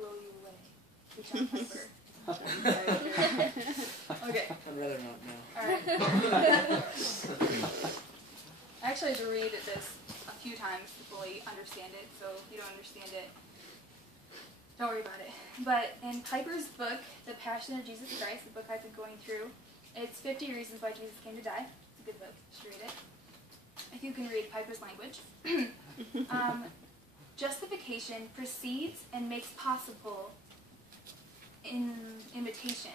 blow you away. The John Piper. Okay. I'd rather not know. Alright. I actually had to read this a few times to fully understand it, so if you don't understand it, don't worry about it. But in Piper's book, The Passion of Jesus Christ, the book I've been going through, it's 50 Reasons Why Jesus Came to Die. It's a good book. You should read it. If you can read Piper's language. Justification precedes and makes possible in imitation.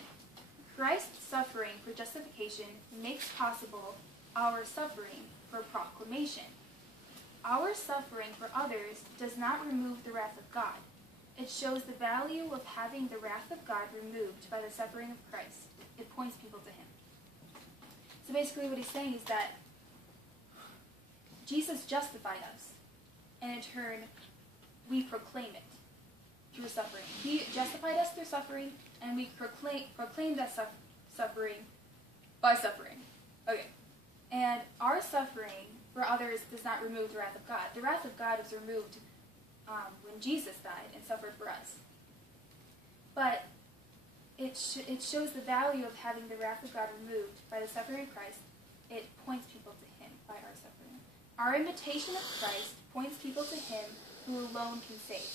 Christ's suffering for justification makes possible our suffering for proclamation. Our suffering for others does not remove the wrath of God. It shows the value of having the wrath of God removed by the suffering of Christ. It points people to him. So basically what he's saying is that Jesus justified us, and in turn, we proclaim it through suffering. He justified us through suffering, and we proclaim that suffering by suffering. Okay. And our suffering for others does not remove the wrath of God. The wrath of God was removed when Jesus died and suffered for us. But it shows the value of having the wrath of God removed by the suffering of Christ. It points people to him by our suffering. Our imitation of Christ points people to him who alone can save.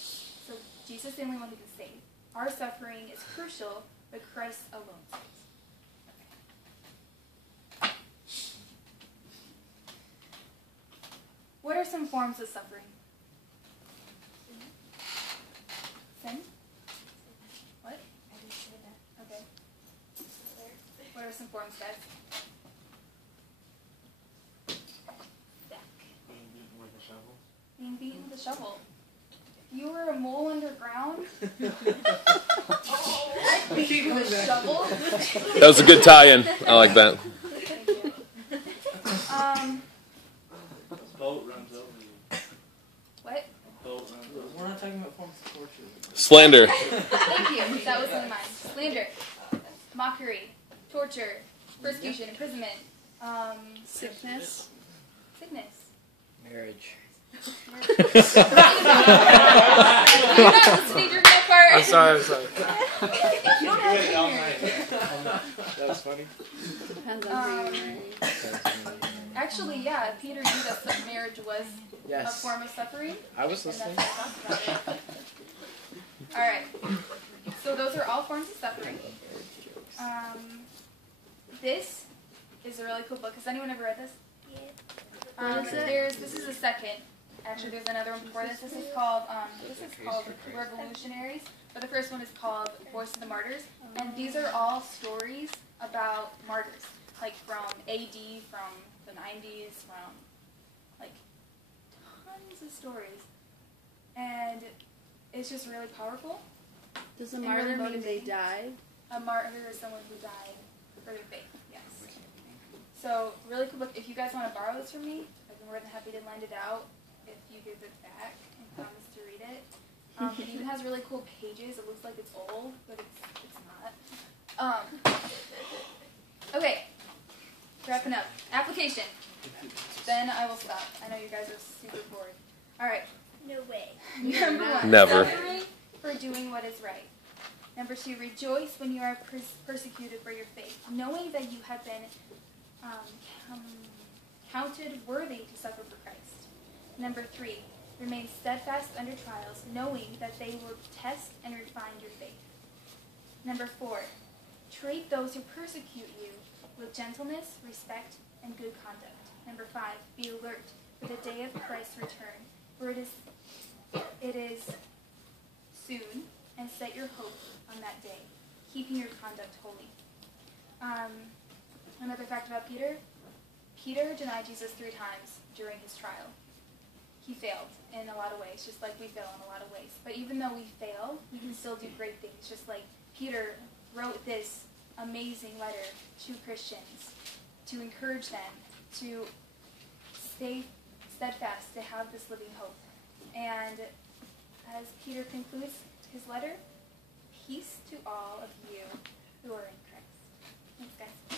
So Jesus is the only one who can save. Our suffering is crucial, but Christ alone saves. Okay. What are some forms of suffering? Sin? What? Okay. What are some forms, guys? Being beaten with a shovel. You were a mole underground? Beaten with a shovel? That was a good tie-in. I like that. Thank you. Boat runs over you. What? Boat runs over you. We're not talking about forms of torture. Slander. Thank you. That was in mine. Slander. Mockery. Torture. Persecution. Imprisonment. Sickness. Sickness. Marriage. You're not listening to that part. I'm sorry. You don't have to be all married. That was funny. Depends on who you're married. Actually, yeah, Peter knew that marriage was a Yes. form of suffering. I was And listening. that's why I talked about it. Alright. So those are all forms of suffering. This is a really cool book. Has anyone ever read this? What is it? This is a second. Actually, there's another one before this. This is called Revolutionaries. But the first one is called Voice of the Martyrs. And these are all stories about martyrs. Like from AD, from the 90s, from like tons of stories. And it's just really powerful. Does a And martyr really mean they motivating. died? A martyr is someone who died for their faith, yes. So, really cool book. If you guys want to borrow this from me, I'd be more than happy to lend it out if you give it back and promise to read it. It even has really cool pages. It looks like it's old, but it's not. Okay, wrapping up. Application. Then I will stop. I know you guys are super bored. Alright. No way. Number 1. Never. Suffering for doing what is right. Number 2, rejoice when you are persecuted for your faith, knowing that you have been counted worthy to suffer for Christ. Number 3, remain steadfast under trials, knowing that they will test and refine your faith. Number 4, treat those who persecute you with gentleness, respect, and good conduct. Number 5, be alert for the day of Christ's return, for it is soon, and set your hope on that day, keeping your conduct holy. Another fact about Peter. Peter denied Jesus 3 times during his trial. He failed in a lot of ways, just like we fail in a lot of ways. But even though we fail, we can still do great things, just like Peter wrote this amazing letter to Christians to encourage them to stay steadfast, to have this living hope. And as Peter concludes his letter, peace to all of you who are in Christ. Thanks, guys.